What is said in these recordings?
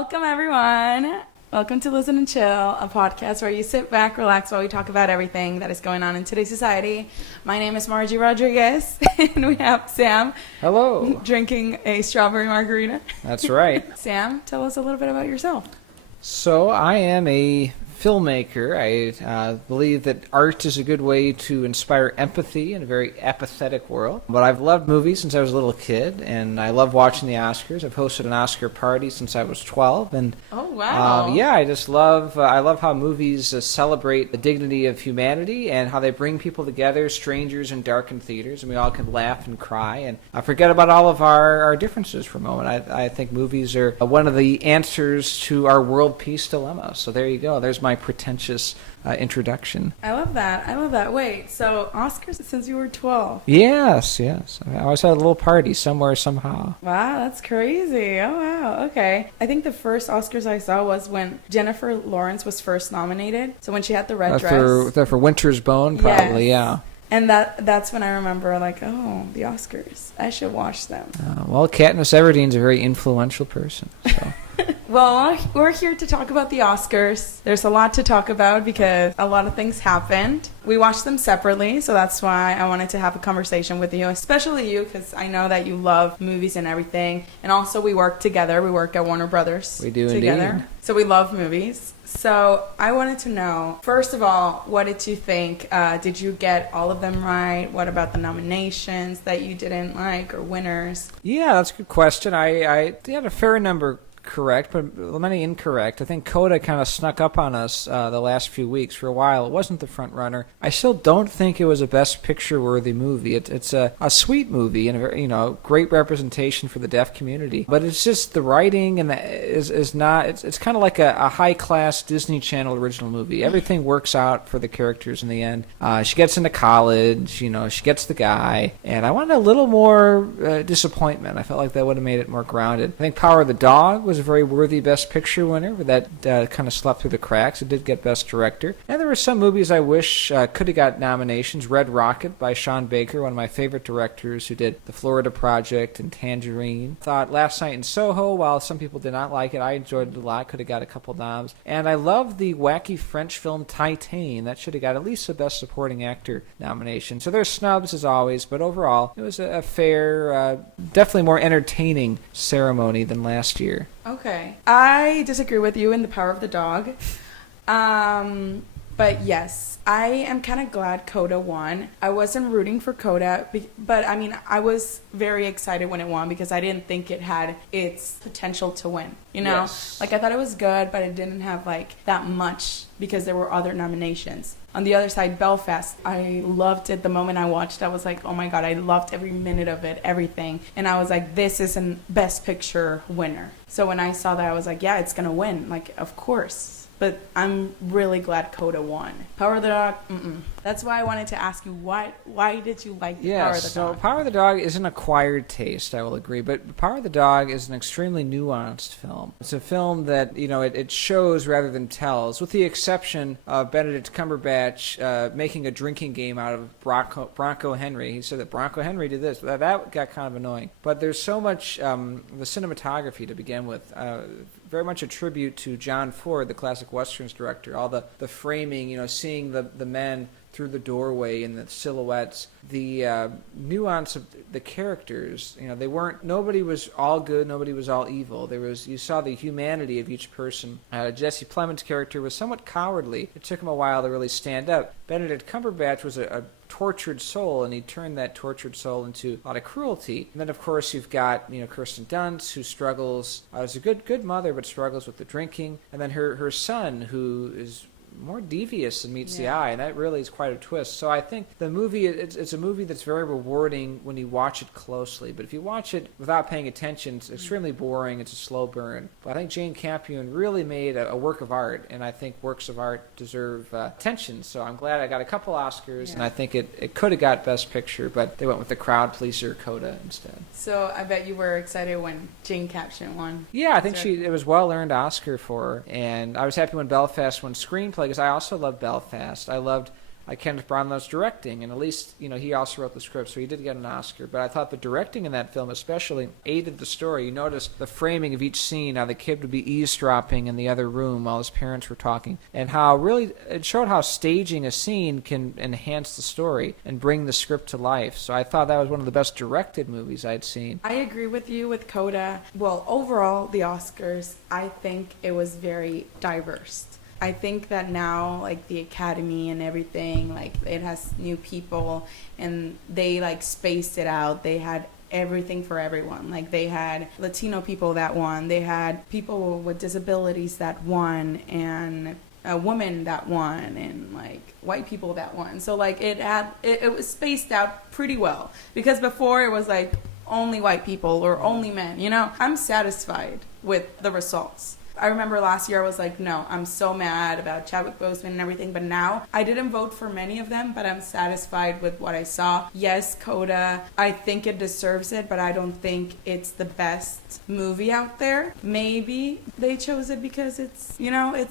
Welcome, everyone. Welcome to Listen and Chill, a podcast where you sit back, relax while we talk about everything that is going on in today's society. My name is Margie Rodriguez, and we have Sam. Hello. Drinking a strawberry margarita. That's right. Sam, tell us a little bit about yourself. So I am a filmmaker. I believe that art is a good way to inspire empathy in a very apathetic world. But I've loved movies since I was a little kid, and I love watching the Oscars. I've hosted an Oscar party since I was 12, and oh wow, I just love. I love how movies celebrate the dignity of humanity and how they bring people together, strangers in darkened theaters, and we all can laugh and cry and forget about all of our differences for a moment. I think movies are one of the answers to our world peace dilemma. So there you go. There's my pretentious introduction. I love that. Wait, so Oscars since you were 12? Yes. I always had a little party somewhere, somehow. Wow, that's crazy. Oh, wow. Okay. I think the first Oscars I saw was when Jennifer Lawrence was first nominated. So when she had the red dress. For Winter's Bone, probably, yes. yeah. And that's when I remember, like, oh, the Oscars. I should watch them. Well, Katniss Everdeen's a very influential person, so... Well, we're here to talk about the Oscars. There's a lot to talk about because a lot of things happened. We watched them separately, so that's why I wanted to have a conversation with you, especially you, because I know that you love movies and everything. And also, we work together. We work at Warner Brothers. We do together. Indeed. So we love movies. So I wanted to know, first of all, what did you think? Did you get all of them right? What about the nominations that you didn't like or winners? Yeah, that's a good question. I had a fair number correct, but many incorrect. I think Coda kind of snuck up on us the last few weeks. For a while, it wasn't the front runner. I still don't think it was a Best Picture worthy movie. It's a sweet movie and a great representation for the deaf community. But it's just the writing and is not. It's kind of like a high class Disney Channel original movie. Everything works out for the characters in the end. She gets into college. She gets the guy, and I wanted a little more disappointment. I felt like that would have made it more grounded. I think Power of the Dog was a very worthy Best Picture winner, but that kind of slept through the cracks. It did get Best Director. And there were some movies I wish could have got nominations. Red Rocket by Sean Baker, one of my favorite directors who did The Florida Project and Tangerine. Thought Last Night in Soho, while some people did not like it, I enjoyed it a lot. Could have got a couple noms. And I love the wacky French film Titane. That should have got at least a Best Supporting Actor nomination. So there's snubs as always, but overall it was a fair, definitely more entertaining ceremony than last year. Okay. I disagree with you in The Power of the Dog. But yes, I am kind of glad Coda won. I wasn't rooting for Coda, but I mean, I was very excited when it won because I didn't think it had its potential to win. Yes. Like I thought it was good, but it didn't have like that much because there were other nominations. On the other side, Belfast, I loved it the moment I watched. I was like, oh my God, I loved every minute of it, everything. And I was like, this is a Best Picture winner. So when I saw that, I was like, yeah, it's going to win. Like, of course. But I'm really glad Coda won. Power of the Dog, That's why I wanted to ask you, why did you like Power of the Dog? So Power of the Dog is an acquired taste, I will agree. But Power of the Dog is an extremely nuanced film. It's a film that, it shows rather than tells, with the exception of Benedict Cumberbatch making a drinking game out of Bronco Henry. He said that Bronco Henry did this. That got kind of annoying. But there's so much, the cinematography to begin with, very much a tribute to John Ford, the classic Westerns director. All the framing, seeing the men through the doorway and the silhouettes, the nuance of the characters. Nobody was all good, nobody was all evil. You saw the humanity of each person. Jesse Plemons' character was somewhat cowardly. It took him a while to really stand up. Benedict Cumberbatch was a tortured soul, and he turned that tortured soul into a lot of cruelty. And then, of course, you've got Kirsten Dunst, who struggles as a good mother, but struggles with the drinking, and then her son, who is more devious than meets the eye, and that really is quite a twist. So I think the movie, it's a movie that's very rewarding when you watch it closely, but if you watch it without paying attention, it's extremely boring. It's a slow burn. But I think Jane Campion really made a work of art, and I think works of art deserve attention. So I'm glad I got a couple Oscars, and I think it could have got Best Picture, but they went with the crowd pleaser Coda instead. So I bet you were excited when Jane Campion won. Yeah, I think it was well-earned Oscar for her, and I was happy when Belfast won Screenplay, because I also love Belfast. I loved Kenneth Branagh's directing, and at least, he also wrote the script, so he did get an Oscar. But I thought the directing in that film especially aided the story. You notice the framing of each scene, how the kid would be eavesdropping in the other room while his parents were talking, and how really it showed how staging a scene can enhance the story and bring the script to life. So I thought that was one of the best directed movies I'd seen. I agree with you with Coda. Well, overall, the Oscars, I think it was very diverse. I think that now, like, the Academy and everything, like, it has new people, and they, like, spaced it out. They had everything for everyone. Like, they had Latino people that won. They had people with disabilities that won, and a woman that won, and, like, white people that won. So, like, it was spaced out pretty well. Because before, it was, like, only white people or only men, I'm satisfied with the results. I remember last year I was like, no, I'm so mad about Chadwick Boseman and everything. But now I didn't vote for many of them, but I'm satisfied with what I saw. Yes, Coda, I think it deserves it, but I don't think it's the best movie out there. Maybe they chose it because it's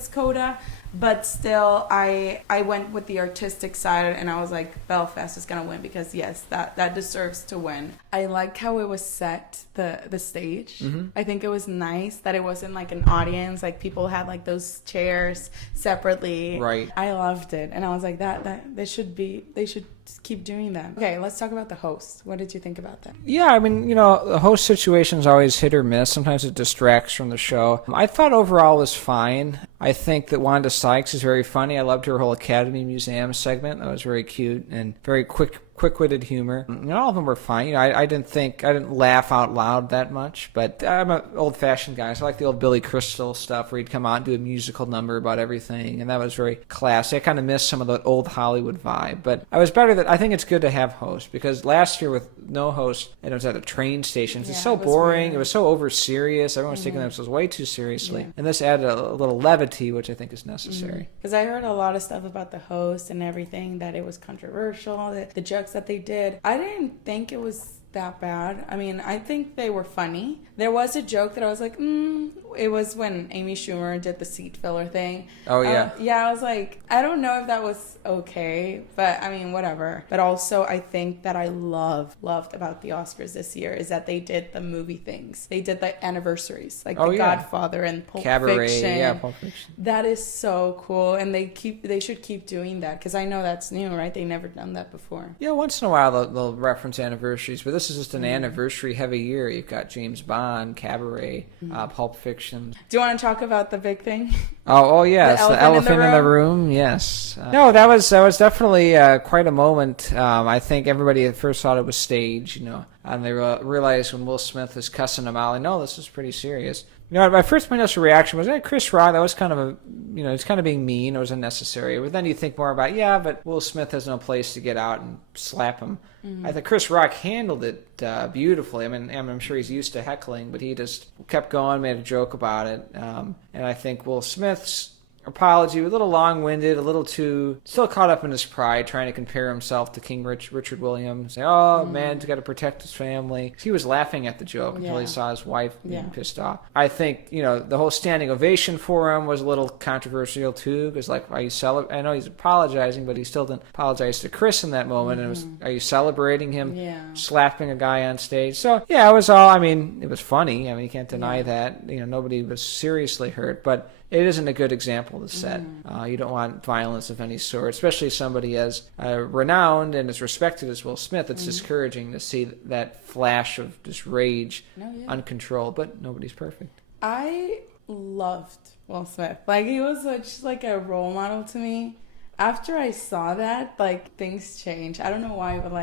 Coda. But still, I went with the artistic side, and I was like, Belfast is going to win because, yes, that deserves to win. I like how it was set, the stage. Mm-hmm. I think it was nice that it wasn't like an audience. Like, people had, like, those chairs separately. Right. I loved it. And I was like, they should keep doing that. Okay, let's talk about the host. What did you think about that? Yeah, I mean, the host situation is always hit or miss. Sometimes it distracts from the show. I thought overall it was fine. I think that Wanda Sykes is very funny. I loved her whole Academy Museum segment. That was very cute and very quick-witted humor. All of them were fine. I didn't laugh out loud that much, but I'm an old-fashioned guy, so I like the old Billy Crystal stuff where he'd come out and do a musical number about everything, and that was very classy. I kind of missed some of the old Hollywood vibe, but I was better that I think it's good to have hosts, because last year with no host, and it was at the train stations, it's so boring. Weird. It was so over-serious. Everyone was taking themselves way too seriously, and this added a little levity, which I think is necessary. Because I heard a lot of stuff about the host and everything, that it was controversial, that the jokes that they did. I didn't think it was that bad. I mean, I think they were funny. There was a joke that I was like, it was when Amy Schumer did the seat filler thing. Oh, yeah. I was like, I don't know if that was okay, but I mean, whatever. But also, I think that I loved about the Oscars this year is that they did the movie things. They did the anniversaries, like The Godfather and Pulp Fiction. Yeah, Pulp Fiction. That is so cool, and they should keep doing that, because I know that's new, right? They never done that before. Yeah, once in a while they'll reference anniversaries, but this is just an anniversary-heavy year. You've got James Bond, Cabaret, Pulp Fiction. Do you want to talk about the big thing? Oh yes, the elephant in the room. Yes. No, that was definitely quite a moment. I think everybody at first thought it was staged, and they realized when Will Smith is cussing them out, no, this is pretty serious. My first initial reaction was, Chris Rock, that was kind of he's kind of being mean. It was unnecessary. But then you think more about, but Will Smith has no place to get out and slap him. Mm-hmm. I think Chris Rock handled it beautifully. I mean, I'm sure he's used to heckling, but he just kept going, made a joke about it. And I think Will Smith's apology, a little long-winded, a little too, still caught up in his pride, trying to compare himself to King Richard Williams. Say, man's got to protect his family. He was laughing at the joke until he saw his wife being pissed off. I think, the whole standing ovation for him was a little controversial too, because are you I know he's apologizing, but he still didn't apologize to Chris in that moment. And are you celebrating him slapping a guy on stage? So it was all. I mean, it was funny. I mean, you can't deny that. Nobody was seriously hurt, but it isn't a good example to set. You don't want violence of any sort, especially somebody as renowned and as respected as Will Smith. It's discouraging to see that flash of just rage, uncontrolled, but nobody's perfect. I loved Will Smith. He was such a role model to me. After I saw that, things changed. I don't know why, but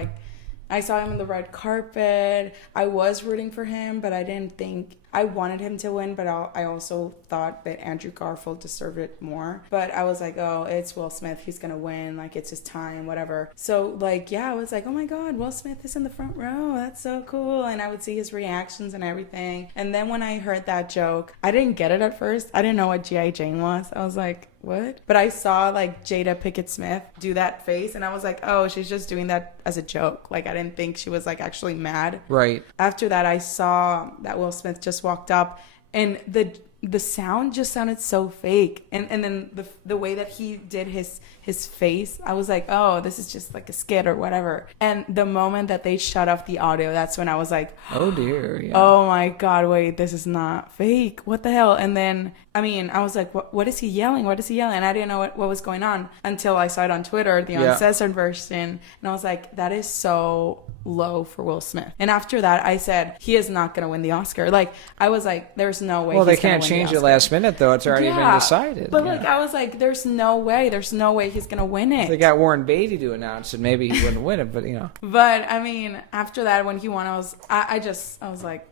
I saw him on the red carpet. I was rooting for him, but I didn't think I wanted him to win, but I also thought that Andrew Garfield deserved it more. But I was like, oh, it's Will Smith. He's going to win. It's his time, whatever. So, I was like, oh my God, Will Smith is in the front row. That's so cool. And I would see his reactions and everything. And then when I heard that joke, I didn't get it at first. I didn't know what G.I. Jane was. I was like, what? But I saw Jada Pinkett Smith do that face, and I was like, oh, she's just doing that as a joke. I didn't think she was actually mad. Right. After that, I saw that Will Smith just walked up, and the sound just sounded so fake, and then the way that he did his face, I was like, oh, this is just like a skit or whatever. And the moment that they shut off the audio, that's when I was like, oh dear, yeah. Oh my god, wait, this is not fake, what the hell? And then I was like, what is he yelling, and I didn't know what was going on until I saw it on Twitter, the uncensored version, and I was like, that is so low for Will Smith. And after that, I said, he is not gonna win the Oscar. Like, I was like, there's no way. Well, they can't change it last minute, though. It's already been decided. But like, I was like, there's no way he's gonna win it. If they got Warren Beatty to announce it, maybe he wouldn't win it, but But I mean, after that, when he won, I was like,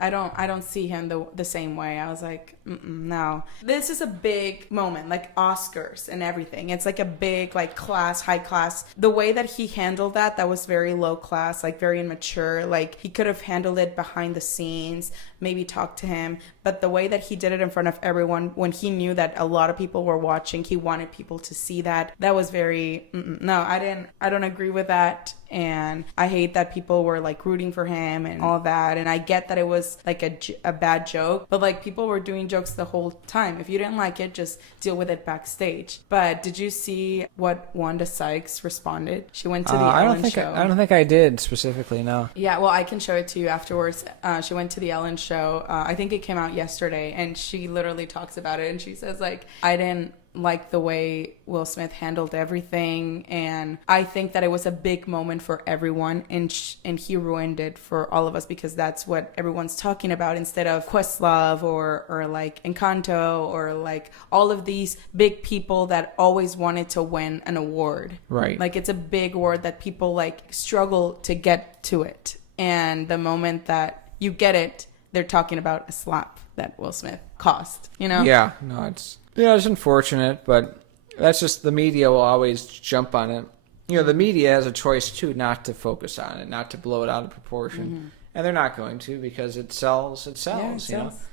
I don't see him the same way. I was like, no. This is a big moment, like Oscars and everything. It's like a big, like, high class. The way that he handled that was very low class, like very immature. Like, he could have handled it behind the scenes, maybe talk to him. But the way that he did it in front of everyone, when he knew that a lot of people were watching, he wanted people to see that was very, no, I don't agree with that. And I hate that people were like rooting for him and all that. And I get that it was like a bad joke, but like people were doing jokes the whole time. If you didn't like it, just deal with it backstage. But did you see what Wanda Sykes responded? She went to the Ellen show. I don't think I did specifically, no. Yeah, well, I can show it to you afterwards. She went to the Ellen show. I think it came out yesterday, and she literally talks about it. And she says, like, I didn't like the way Will Smith handled everything, and I think that it was a big moment for everyone, and he ruined it for all of us, because that's what everyone's talking about, instead of Questlove or like Encanto or like all of these big people that always wanted to win an award. Right. Like, it's a big award that people like struggle to get to it, and the moment that you get it, they're talking about a slap that Will Smith cost, Yeah, no, it's unfortunate, but that's just, the media will always jump on it. The media has a choice, too, not to focus on it, not to blow it out of proportion. Mm-hmm. And they're not going to, because it sells. It sells,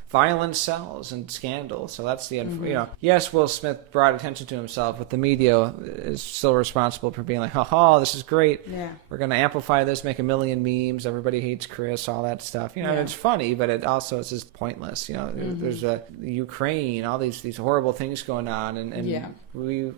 Violence sells, and scandal. So that's the, yes, Will Smith brought attention to himself, but the media is still responsible for being like, this is great. Yeah. We're going to amplify this, make a million memes. Everybody hates Chris, all that stuff. And it's funny, but it also is just pointless. There's Ukraine, all these horrible things going on, and we,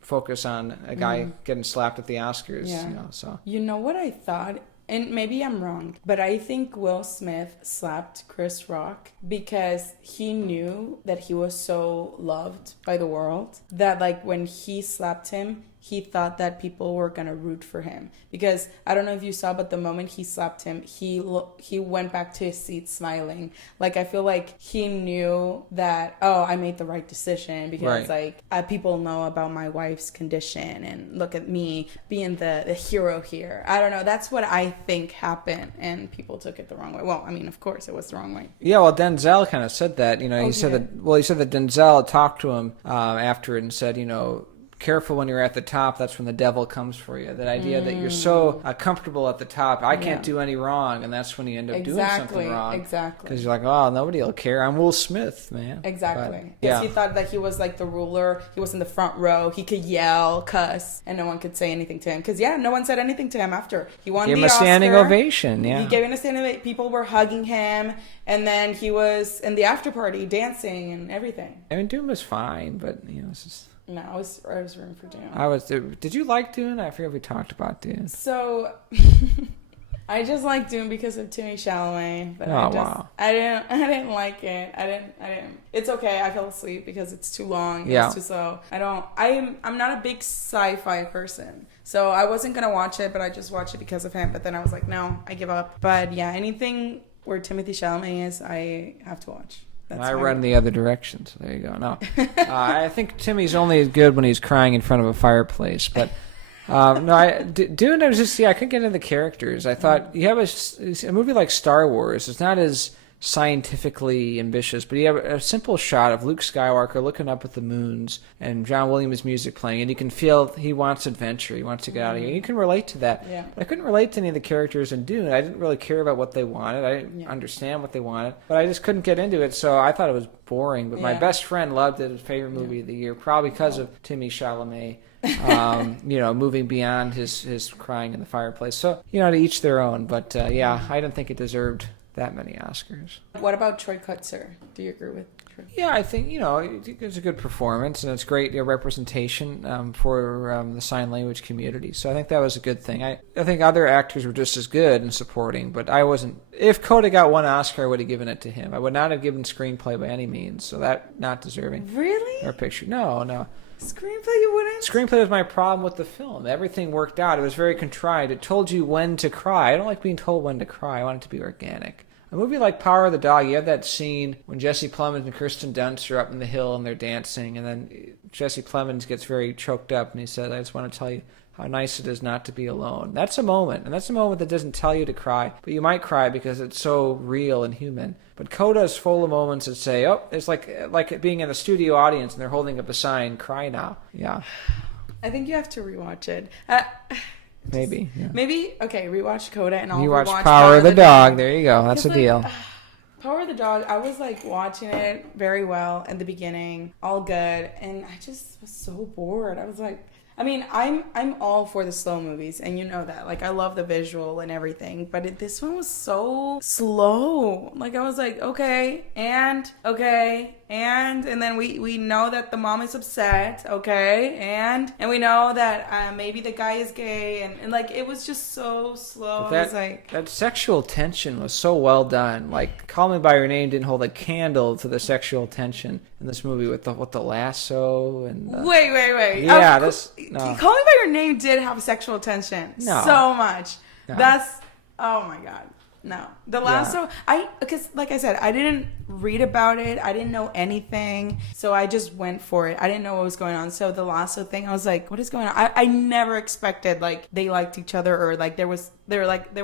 focus on a guy getting slapped at the Oscars. So. You know what I thought? And maybe I'm wrong, but I think Will Smith slapped Chris Rock because he knew that he was so loved by the world that, like, when he slapped him, he thought that people were going to root for him. Because I don't know if you saw, but the moment he slapped him, he went back to his seat smiling. Like, I feel like he knew that, I made the right decision, because people know about my wife's condition, and look at me being the hero here. I don't know. That's what I think happened, and people took it the wrong way. Well, I mean, of course it was the wrong way. Yeah, well, Denzel kind of said that. He said that Denzel talked to him after it and said, careful when you're at the top, that's when the devil comes for you. That idea that you're so comfortable at the top, I can't do any wrong, and that's when you end up doing something wrong. Exactly. Because you're like, nobody will care. I'm Will Smith, man. Exactly. Because he thought that he was like the ruler. He was in the front row. He could yell, cuss, and no one could say anything to him. Because, no one said anything to him after. He won the Oscar. Gave him a standing ovation, He gave him a standing ovation. People were hugging him, and then he was in the after party dancing and everything. I mean, Doom was fine, but, it's just... No, I was rooting for Dune. Did you like Dune? I forget if we talked about Dune. So, I just like Dune because of Timothée Chalamet. But wow. I didn't like it. I didn't. It's okay. I fell asleep because it's too long. Yeah. It's too slow. I'm not a big sci-fi person. So I wasn't going to watch it, but I just watched it because of him. But then I was like, no, I give up. But yeah, anything where Timothée Chalamet is, I have to watch. I run the other direction, so there you go. No, I think Timmy's only as good when he's crying in front of a fireplace. But Dune, I couldn't get into the characters. I thought you have a movie like Star Wars. It's not as scientifically ambitious, but you have a simple shot of Luke Skywalker looking up at the moons and John Williams' music playing, and you can feel he wants adventure. He wants to get out of here. You can relate to that. Yeah. But I couldn't relate to any of the characters in Dune. I didn't really care about what they wanted. I didn't understand what they wanted, but I just couldn't get into it, so I thought it was boring. But my best friend loved it. His favorite movie of the year, probably because of Timothée Chalamet. Moving beyond his crying in the fireplace. So, to each their own. But I didn't think it deserved that many Oscars. What about Troy Kutzer? Do you agree with Troy? Yeah, I think, it's a good performance, and it's great representation for the sign language community. So I think that was a good thing. I think other actors were just as good in supporting, but I wasn't. If Coda got one Oscar, I would have given it to him. I would not have given screenplay by any means, so that not deserving. Really? Or picture. No. Screenplay you wouldn't? Screenplay was my problem with the film. Everything worked out. It was very contrived. It told you when to cry. I don't like being told when to cry. I want it to be organic. A movie like Power of the Dog, you have that scene when Jesse Plemons and Kirsten Dunst are up in the hill and they're dancing, and then Jesse Plemons gets very choked up and he says, I just want to tell you how nice it is not to be alone. That's a moment, and that's a moment that doesn't tell you to cry, but you might cry because it's so real and human. But Coda is full of moments that say, oh, it's like being in a studio audience and they're holding up a sign, cry now. Yeah. I think you have to rewatch it. Maybe. Yeah. Maybe, okay, rewatch Coda and I'll you watch rewatch Power of the Dog. There you go. That's a deal. Power of the Dog, I was like watching it very well in the beginning, all good, and I just was so bored. I was like, I mean, I'm all for the slow movies, and you know that. Like, I love the visual and everything, but this one was so slow. Like, I was like, okay, and then we know that the mom is upset, okay, and we know that maybe the guy is gay, and like, it was just so slow. I was like, that sexual tension was so well done. Like, Call Me by Your Name didn't hold a candle to the sexual tension in this movie with the lasso and wait. Yeah, no. Call Me by Your Name did have sexual tension. No. So much. No. That's, oh my God. No. The lasso, because like I said, I didn't read about it. I didn't know anything. So I just went for it. I didn't know what was going on. So the lasso thing, I was like, what is going on? I never expected like they liked each other or like there was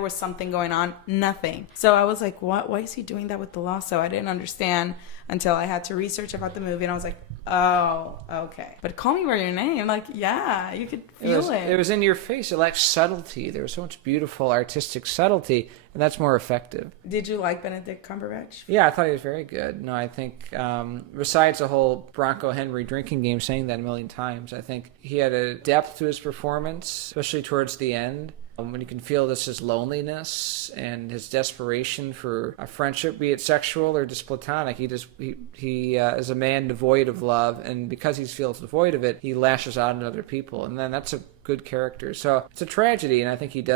something going on. Nothing. So I was like, what? Why is he doing that with the lasso? I didn't understand until I had to research about the movie, and I was like, oh, okay. But Call Me by Your Name, like, yeah, you could feel it. It was in your face. It lacked subtlety. There was so much beautiful artistic subtlety, and that's more effective. Did you like Benedict Cumberbatch? Yeah, I thought he was very good. No, I think besides the whole Bronco Henry drinking game, saying that a million times, I think he had a depth to his performance, especially towards the end. When you can feel his loneliness and his desperation for a friendship, be it sexual or just platonic, he is a man devoid of love, and because he feels devoid of it, he lashes out at other people, and then that's a good character. So it's a tragedy, and I think he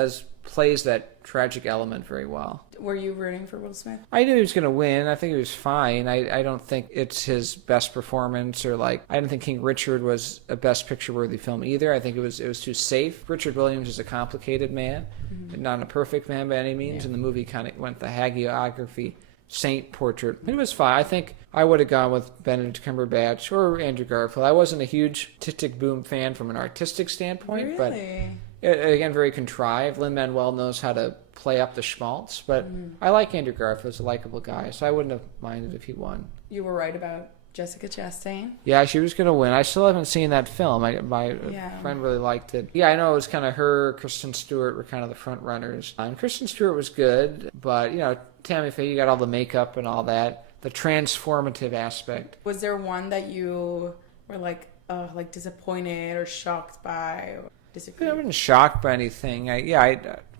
plays that tragic element very well. Were you rooting for Will Smith? I knew he was going to win. I think he was fine. I don't think it's his best performance, or I don't think King Richard was a Best Picture worthy film either. I think it was too safe. Richard Williams is a complicated man, not a perfect man by any means, and the movie kind of went the hagiography saint portrait. It was fine. I think I would have gone with Benedict Cumberbatch or Andrew Garfield. I wasn't a huge Tick Boom fan from an artistic standpoint, but again, very contrived. Lin-Manuel knows how to play up the schmaltz, but I like Andrew Garfield as a likable guy, so I wouldn't have minded if he won. You were right about Jessica Chastain. Yeah, she was going to win. I still haven't seen that film. My friend really liked it. Yeah, I know it was kind of her, Kristen Stewart were kind of the front runners. And Kristen Stewart was good, but, Tammy Faye, you got all the makeup and all that, the transformative aspect. Was there one that you were disappointed or shocked by? Or disagree? I wasn't shocked by anything.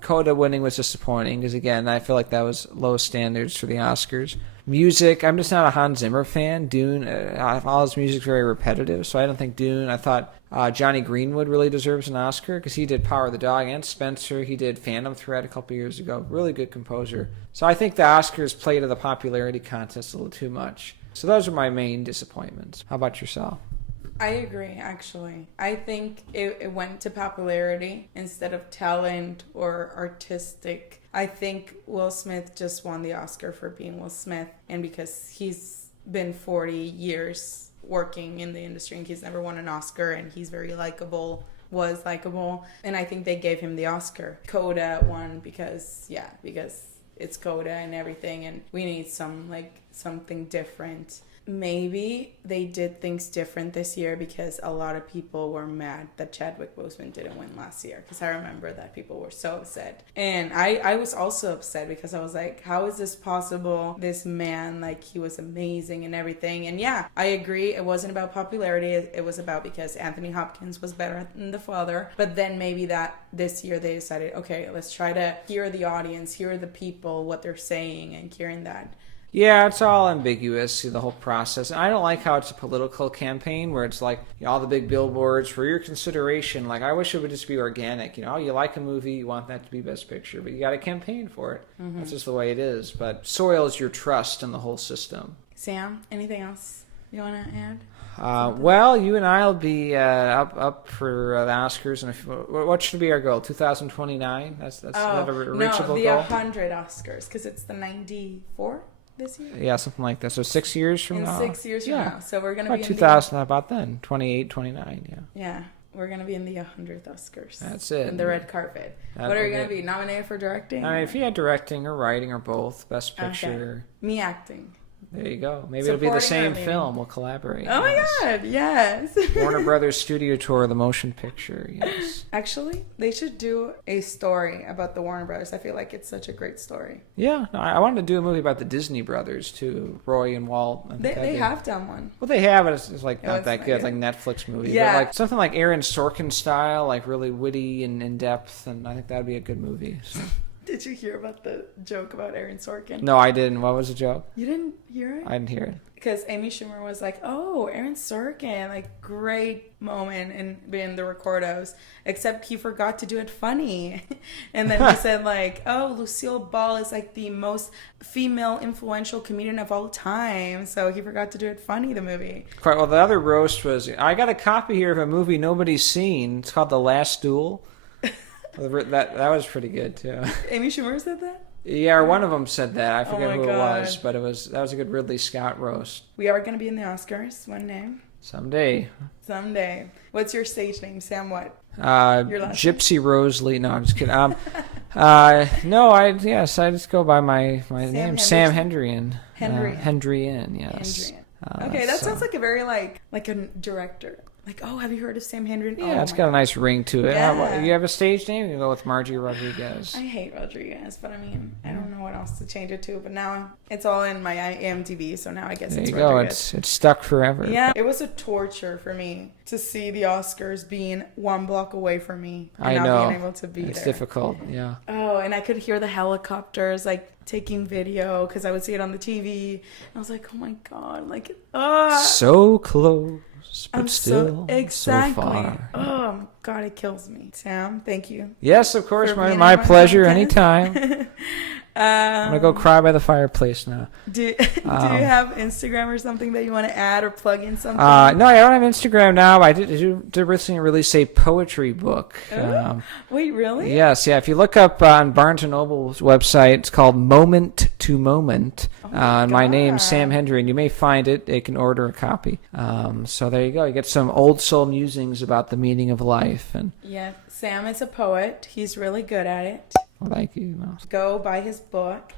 Coda winning was disappointing because, again, I feel like that was low standards for the Oscars. Music, I'm just not a Hans Zimmer fan. Dune, all his music's very repetitive, so I don't think Dune. I thought Johnny Greenwood really deserves an Oscar because he did Power of the Dog and Spencer. He did Phantom Thread a couple years ago. Really good composer. So I think the Oscars play to the popularity contest a little too much. So those are my main disappointments. How about yourself? I agree, actually. I think it went to popularity instead of talent or artistic. I think Will Smith just won the Oscar for being Will Smith, and because he's been 40 years working in the industry and he's never won an Oscar, and he's very likable, and I think they gave him the Oscar. Coda won because it's Coda and everything, and we need something different. maybe they did things different this year because a lot of people were mad that Chadwick Boseman didn't win last year, because I remember that people were so upset, and I was also upset because I was like, how is this possible? This man, like, he was amazing and everything. And yeah, I agree, it wasn't about popularity, it was about because Anthony Hopkins was better than the father. But then maybe that this year they decided, okay, let's try to hear the audience, hear the people, what they're saying, and hearing that. Yeah, it's all ambiguous, the whole process. And I don't like how it's a political campaign where it's like, all the big billboards for your consideration. Like, I wish it would just be organic. You like a movie, you want that to be Best Picture, but you got to campaign for it. Mm-hmm. That's just the way it is. But soils your trust in the whole system. Sam, anything else you want to add? Well, you and I will be up for the Oscars. And what should be our goal? 2029? That's that a reachable goal? No, the 100 Oscars, because it's the 94 this year. Yeah, something like that. So 6 years from now. 6 years from now. So we're gonna be in 2000. About then, 28, 29. Yeah. Yeah. We're going to be in the 100th Oscars. That's it. In the red carpet. What are you going to be? Nominated for directing? I mean, if you had directing or writing or both, Best Picture. Okay. Me acting. There you go. Maybe it'll be the same film. We'll collaborate. Oh my God, yes. Warner Brothers Studio Tour, the motion picture, yes. Actually, they should do a story about the Warner Brothers. I feel like it's such a great story. Yeah, I wanted to do a movie about the Disney brothers too, Roy and Walt. They have done one. Well, they have, but it's like not that good. It's like Netflix movie. Yeah. But like something like Aaron Sorkin style, like really witty and in depth, and I think that'd be a good movie. So. Did you hear about the joke about Aaron Sorkin? No, I didn't. What was the joke? You didn't hear it? I didn't hear it. Because Amy Schumer was like, oh, Aaron Sorkin, like, great moment in the Recordos, except he forgot to do it funny. And then he said, like, oh, Lucille Ball is, like, the most female influential comedian of all time, so he forgot to do it funny, the movie. Quite well, the other roast was, I got a copy here of a movie nobody's seen. It's called The Last Duel. That was pretty good too. Amy Schumer said that? Yeah, or one of them said that. I forget who it was, but that was a good Ridley Scott roast. We are going to be in the Oscars one day. Someday. What's your stage name, Sam? What? Gypsy Rose Lee. No, I'm just kidding. I just go by my name, Sam Hendrian. Hendrian, yes. Hendrian. Okay, that sounds like a very like a director. Like, oh, have you heard of Sam Hendrian? Yeah, it's got a nice ring to it. Yeah. You have a stage name? You can go with Margie Rodriguez. I hate Rodriguez, but I mean, I don't know what else to change it to. But now it's all in my IMDb, so now I guess it's Rodriguez. There you go. It's stuck forever. Yeah, it was a torture for me to see the Oscars being 1 block away from me and not being able to be there. It's difficult, yeah. Oh, and I could hear the helicopters, like, taking video because I would see it on the TV. And I was like, oh my God, like, so close. But still, exactly. So far. Oh, God, it kills me. Sam, thank you. Yes, of course. My pleasure. Anytime. I'm going to go cry by the fireplace now. Do you have Instagram or something that you want to add or plug in something? No, I don't have Instagram now. I did recently release a poetry book. Wait, really? Yes, yeah. If you look up on Barnes & Noble's website, it's called Moment to Moment. My name's Sam Hendrian. You may find it. You can order a copy. So there you go. You get some old soul musings about the meaning of life. Yeah, Sam is a poet. He's really good at it. Well, thank you. Go buy his book.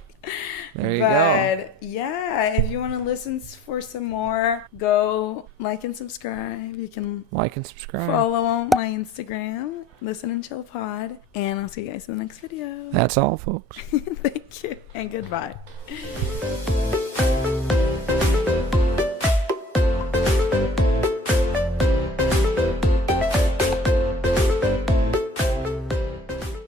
There you go. But yeah, if you want to listen for some more, go like and subscribe. You can like and subscribe. Follow on my Instagram, Listen and Chill Pod, and I'll see you guys in the next video. That's all, folks. Thank you, and goodbye.